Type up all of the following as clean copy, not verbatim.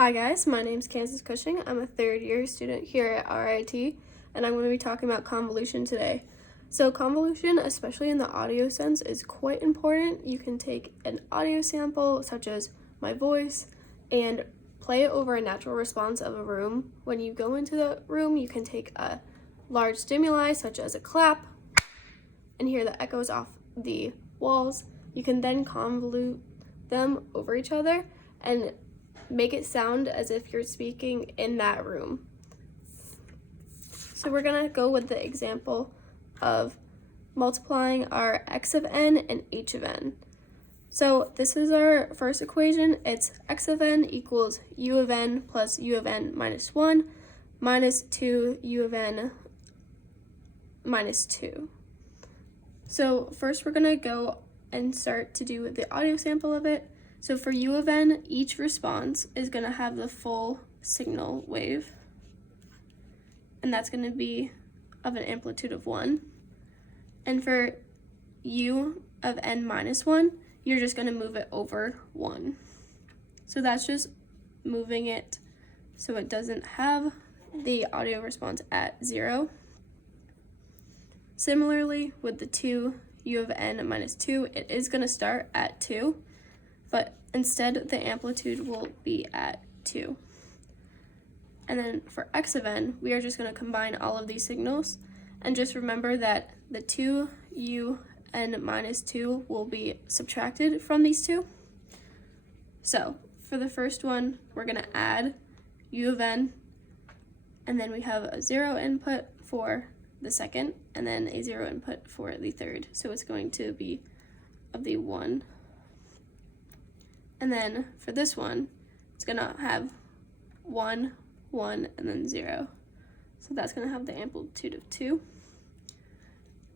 Hi guys, my name's Kansas Cushing. I'm a third year student here at RIT, and I'm going to be talking about convolution today. So convolution, especially in the audio sense, is quite important. You can take an audio sample, such as my voice, and play it over a natural response of a room. When you go into the room, you can take a large stimuli, such as a clap, and hear the echoes off the walls. You can then convolute them over each other and make it sound as if you're speaking in that room. So we're gonna go with the example of multiplying our x of n and h of n. So this is our first equation. It's x of n equals u of n plus u of n minus 1 minus 2 u of n minus 2. So first we're gonna go and start to do the audio sample of it. So for u of n, each response is going to have the full signal wave, and that's going to be of an amplitude of 1. And for u of n minus 1, you're just going to move it over 1. So that's just moving it so it doesn't have the audio response at 0. Similarly, with the 2 u of n minus 2, it is going to start at 2. But instead the amplitude will be at 2. And then for x of n, we are just going to combine all of these signals, and just remember that the 2u n minus 2 will be subtracted from these two. So for the first one, we're going to add u of n, and then we have a 0 input for the second, and then a 0 input for the third. So it's going to be of the 1. And then for this one, it's gonna have 1, 1, and then 0. So that's gonna have the amplitude of 2.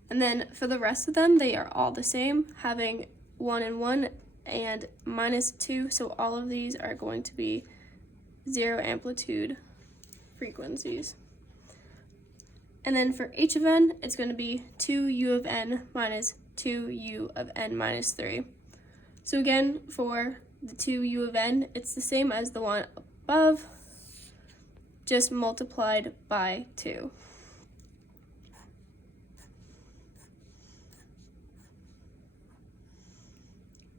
And then for the rest of them, they are all the same, having 1 and 1 and minus 2. So all of these are going to be 0 amplitude frequencies. And then for h of n, it's gonna be 2u of n minus 2u of n minus 3. So again, for the 2u of n, it's the same as the one above, just multiplied by 2.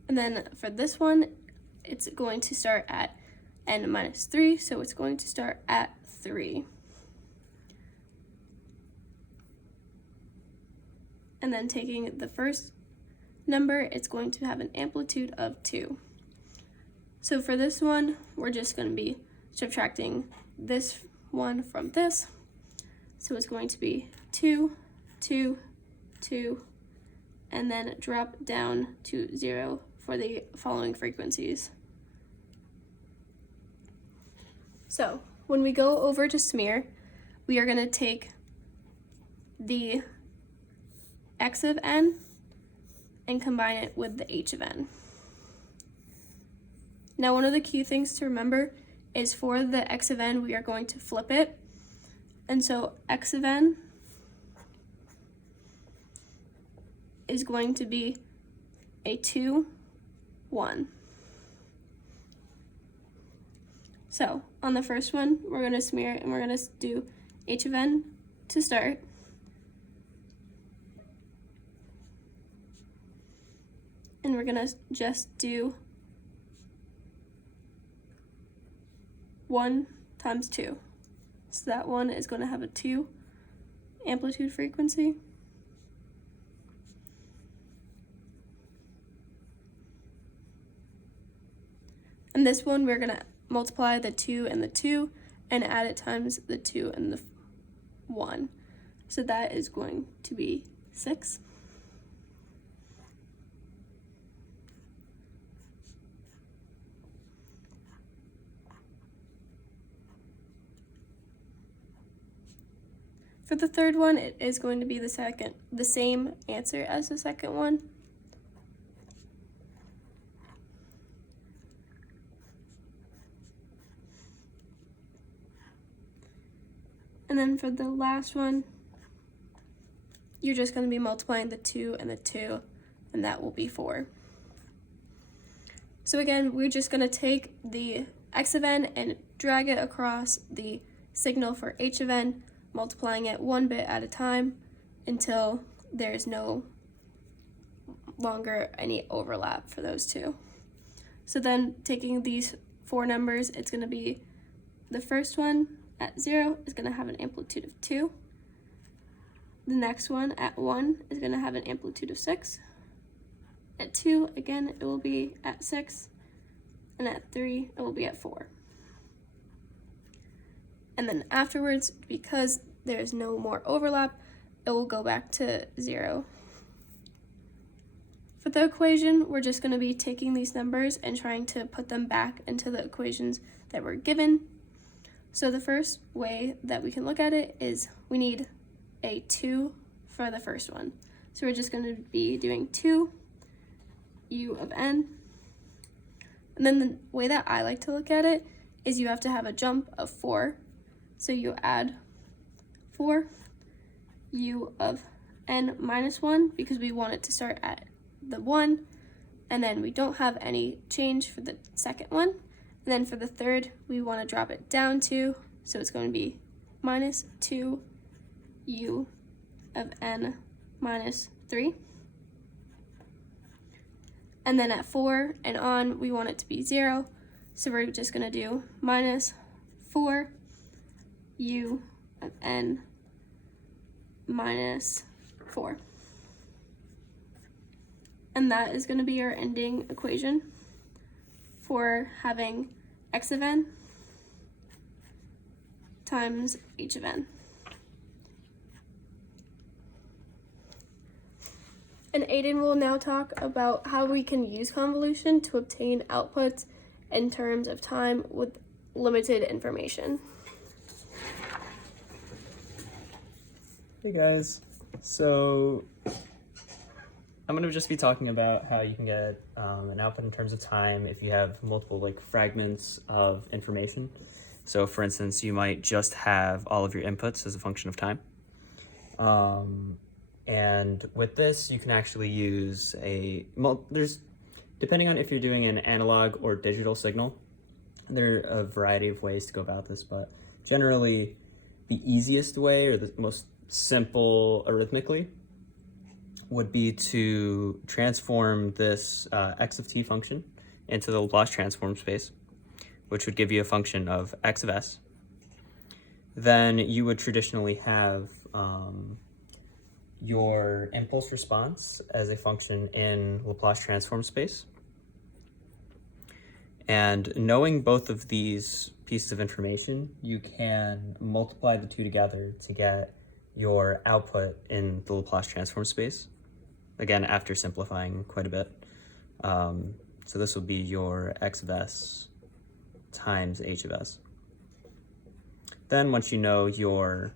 And then for this one, it's going to start at n minus 3, so it's going to start at 3. And then taking the first number, it's going to have an amplitude of 2. So for this one, we're just going to be subtracting this one from this. So it's going to be 2, 2, 2, and then drop down to 0 for the following frequencies. So when we go over to smear, we are going to take the x of n and combine it with the h of n. Now, one of the key things to remember is for the x of n, we are going to flip it. And so x of n is going to be a 2, 1. So on the first one, we're going to smear and we're going to do h of n to start. And we're going to just do 1 times 2. So that one is going to have a 2 amplitude frequency. And this one, we're going to multiply the 2 and the 2 and add it times the 2 and the 1. So that is going to be 6. For the third one, it is going to be the same answer as the second one. And then for the last one, you're just going to be multiplying the 2 and the 2, and that will be 4. So again, we're just going to take the x of n and drag it across the signal for h of n, multiplying it one bit at a time until there's no longer any overlap for those two. So then taking these four numbers, it's going to be the first one at 0 is going to have an amplitude of 2. The next one at 1 is going to have an amplitude of 6. At 2, again, it will be at 6. And at 3, it will be at 4. And then afterwards, because there's no more overlap, it will go back to 0. For the equation, we're just going to be taking these numbers and trying to put them back into the equations that were given. So the first way that we can look at it is we need a 2 for the first one. So we're just going to be doing 2 u of n. And then the way that I like to look at it is you have to have a jump of 4. So you add 4 u of n minus 1 because we want it to start at the 1. And then we don't have any change for the second one. And then for the third, we want to drop it down 2. So it's going to be minus 2 u of n minus 3. And then at 4 and on, we want it to be 0. So we're just going to do minus 4 u of n minus 4. And that is going to be our ending equation for having x of n times h of n. And Aiden will now talk about how we can use convolution to obtain outputs in terms of time with limited information. Hey guys, so I'm going to just be talking about how you can get an output in terms of time if you have multiple fragments of information. So for instance, you might just have all of your inputs as a function of time. And with this, you can actually use depending on if you're doing an analog or digital signal, there are a variety of ways to go about this, but generally the easiest way or the most simple arithmetically would be to transform this x of t function into the LaPlace transform space, which would give you a function of x of s. Then you would traditionally have your impulse response as a function in LaPlace transform space. And knowing both of these pieces of information, you can multiply the two together to get your output in the LaPlace transform space. Again, after simplifying quite a bit. So this will be your x of s times h of s. Then once you know your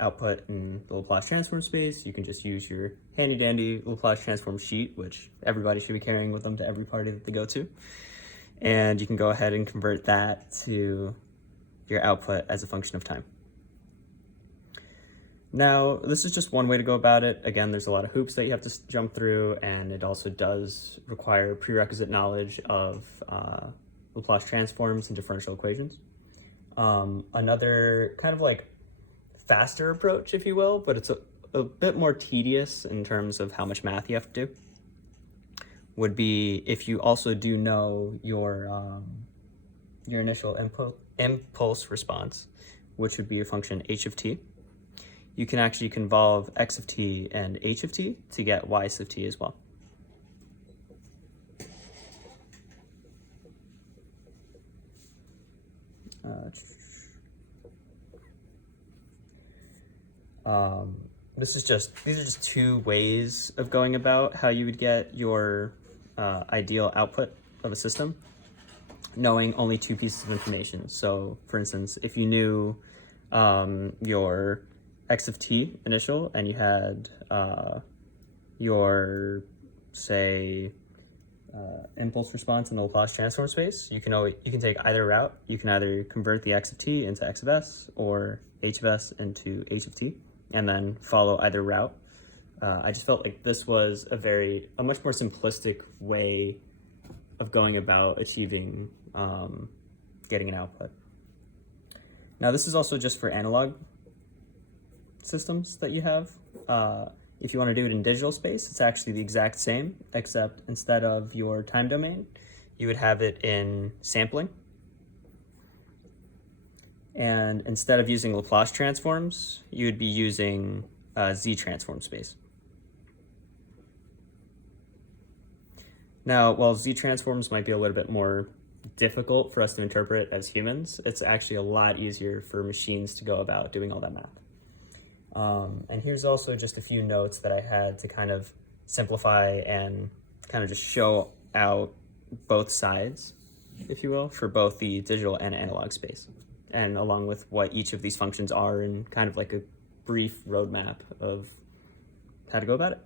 output in the LaPlace transform space, you can just use your handy dandy LaPlace transform sheet, which everybody should be carrying with them to every party that they go to. And you can go ahead and convert that to your output as a function of time. Now, this is just one way to go about it. Again, there's a lot of hoops that you have to jump through, and it also does require prerequisite knowledge of LaPlace transforms and differential equations. Another kind of faster approach, if you will, but it's a bit more tedious in terms of how much math you have to do, would be if you also do know your initial impulse response, which would be a function h of t. You can actually convolve x of t and h of t to get y of t as well. These are just two ways of going about how you would get your ideal output of a system, knowing only two pieces of information. So for instance, if you knew your x of t initial and you had your, say, impulse response in the LaPlace transform space, you can take either route. You can either convert the x of t into x of s or h of s into h of t, and then follow either route. I just felt like this was a much more simplistic way of going about achieving getting an output. Now this is also just for analog systems that you have. If you want to do it in digital space, it's actually the exact same, except instead of your time domain, you would have it in sampling. And instead of using LaPlace transforms, you would be using Z transform space. Now, while Z transforms might be a little bit more difficult for us to interpret as humans, it's actually a lot easier for machines to go about doing all that math. And here's also just a few notes that I had to kind of simplify and kind of just show out both sides, if you will, for both the digital and analog space, and along with what each of these functions are and kind of like a brief roadmap of how to go about it.